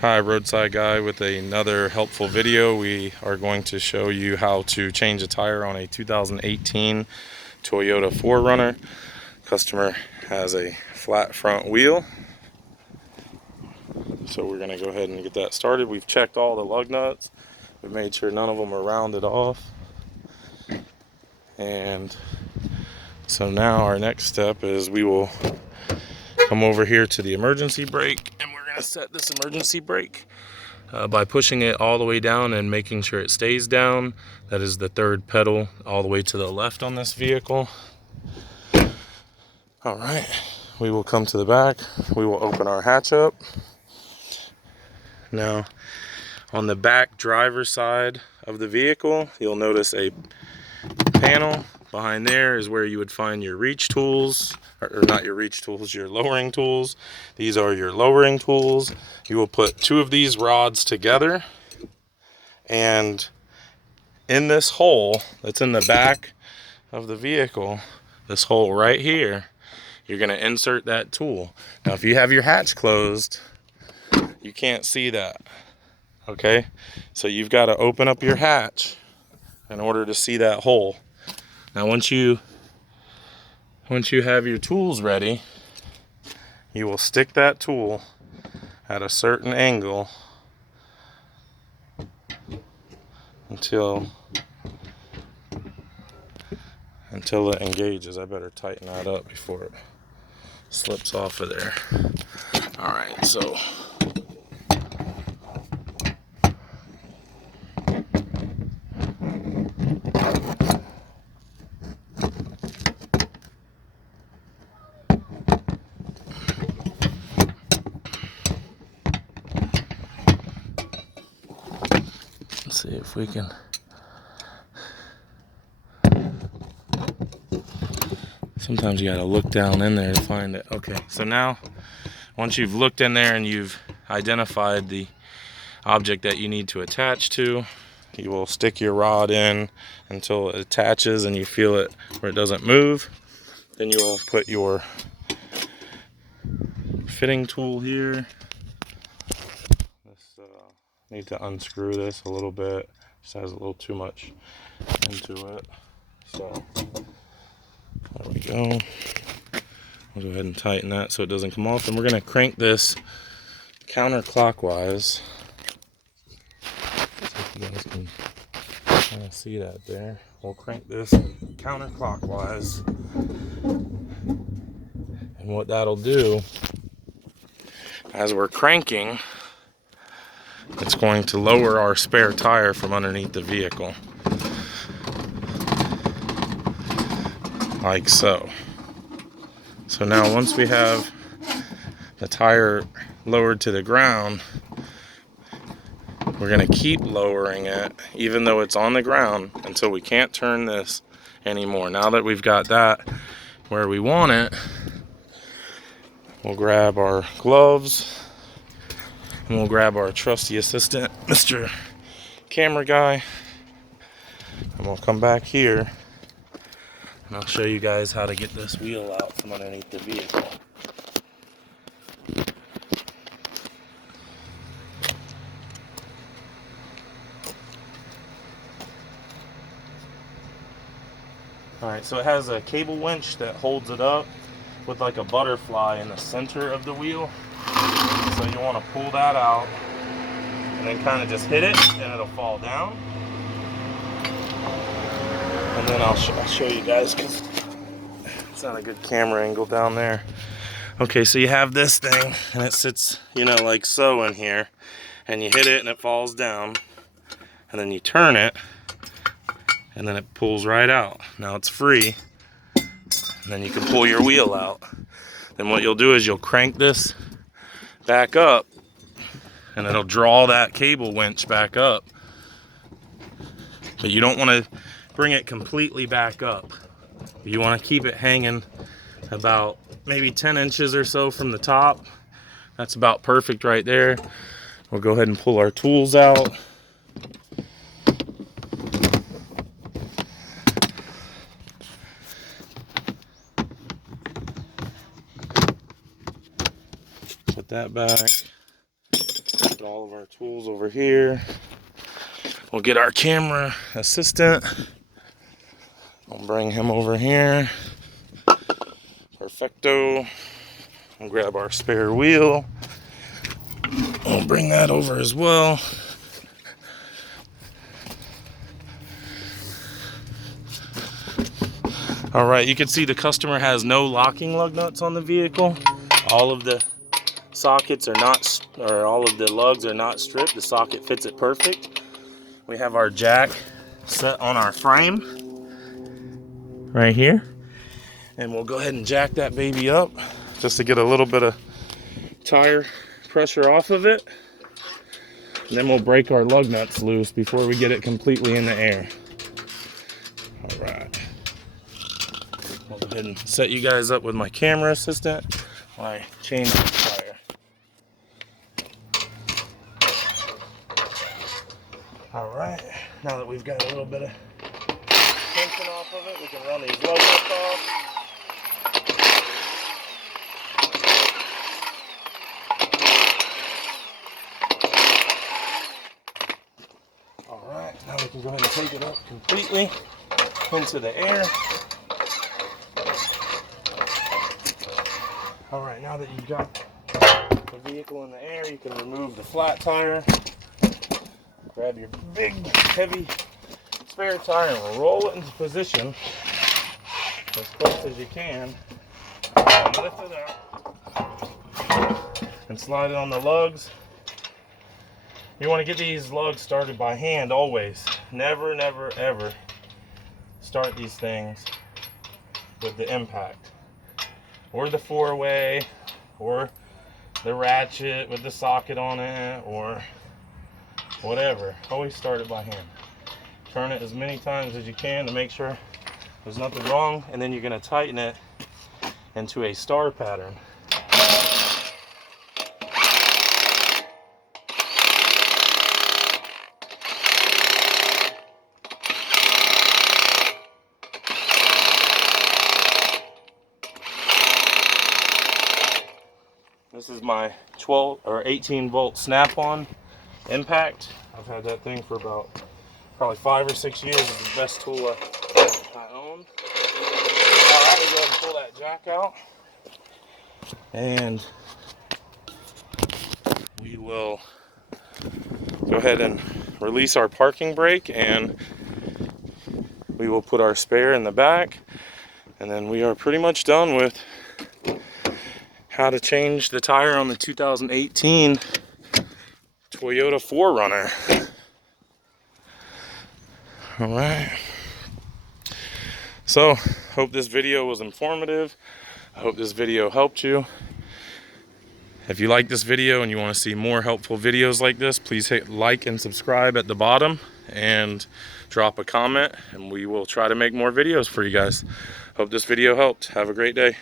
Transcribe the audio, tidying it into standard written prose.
Hi, Roadside Guy with another helpful video. We are going to show you how to change a tire on a 2018 Toyota 4Runner. Customer has a flat front wheel, so we're going to go ahead and get that started. We've checked all the lug nuts. We've made sure none of them are rounded off. And so now our next step is we will come over here to the emergency brake, and we're going to set this emergency brake by pushing it all the way down and making sure it stays down. That is the third pedal all the way to the left on this vehicle. All right, we will come to the back. We will open our hatch up. Now, on the back driver's side of the vehicle, you'll notice a panel. Behind there is where you would find your reach tools, or not your reach tools, your lowering tools. These are your lowering tools. You will put two of these rods together, and in this hole that's in the back of the vehicle, this hole right here, you're going to insert that tool. Now, if you have your hatch closed, you can't see that, okay? So you've got to open up your hatch in order to see that hole. Now, once you have your tools ready, you will stick that tool at a certain angle until it engages. I better tighten that up before it slips off of there. All right, so let's see if we can. Sometimes you gotta look down in there to find it. Okay, so now, once you've looked in there and you've identified the object that you need to attach to, you will stick your rod in until it attaches and you feel it where it doesn't move. Then you will put your fitting tool here. Need to unscrew this a little bit. Just has a little too much into it. So there we go. I'll go ahead and tighten that so it doesn't come off. And we're going to crank this counterclockwise. If you guys can kind of see that there. We'll crank this counterclockwise. And what that'll do, as we're cranking, it's going to lower our spare tire from underneath the vehicle. Like so. So now once we have the tire lowered to the ground, we're going to keep lowering it even though it's on the ground until we can't turn this anymore. Now that we've got that where we want it, we'll grab our gloves and we'll grab our trusty assistant, Mr. Camera Guy, and we'll come back here and I'll show you guys how to get this wheel out from underneath the vehicle. Alright, so it has a cable winch that holds it up with like a butterfly in the center of the wheel. So you want to pull that out and then kind of just hit it and it'll fall down. And then I'll show you guys because it's not a good camera angle down there. Okay, so you have this thing and it sits, you know, like so in here, and you hit it and it falls down, and then you turn it and then it pulls right out. Now it's free, and then you can pull your wheel out. Then what you'll do is you'll crank this back up and it'll draw that cable winch back up. But you don't want to bring it completely back up. You want to keep it hanging about maybe 10 inches or so from the top. That's about perfect right there. We'll go ahead and pull our tools out. Put that back. Put all of our tools over here. We'll get our camera assistant. I'll bring him over here. Perfecto. We'll grab our spare wheel. We'll bring that over as well. All right, you can see the customer has no locking lug nuts on the vehicle. All of the sockets are not, or all of the lugs are not stripped. The socket fits it perfect. We have our jack set on our frame right here. And we'll go ahead and jack that baby up just to get a little bit of tire pressure off of it. And then we'll break our lug nuts loose before we get it completely in the air. All right. I'll go ahead and set you guys up with my camera assistant while I change the tire. All right. Now that we've got a little bit of tension off of it, we can run these lug nuts off. Now we can go ahead and take it up completely into the air. All right, now that you've got the vehicle in the air, you can remove the flat tire. Grab your big, heavy spare tire and roll it into position as close as you can. And lift it out and slide it on the lugs. You want to get these lugs started by hand always. Never, never, ever start these things with the impact. Or the 4-way, or the ratchet with the socket on it, or whatever. Always start it by hand. Turn it as many times as you can to make sure there's nothing wrong, and then you're going to tighten it into a star pattern. This is my 12 or 18 volt snap-on impact. I've had that thing for about probably 5 or 6 years. It's the best tool I own. All right, we'll go ahead and pull that jack out. And we will go ahead and release our parking brake, and we will put our spare in the back. And then we are pretty much done with how to change the tire on the 2018 Toyota 4Runner. All right. So, hope this video was informative. I hope this video helped you. If you like this video and you want to see more helpful videos like this, please hit like and subscribe at the bottom and drop a comment, and we will try to make more videos for you guys. Hope this video helped. Have a great day.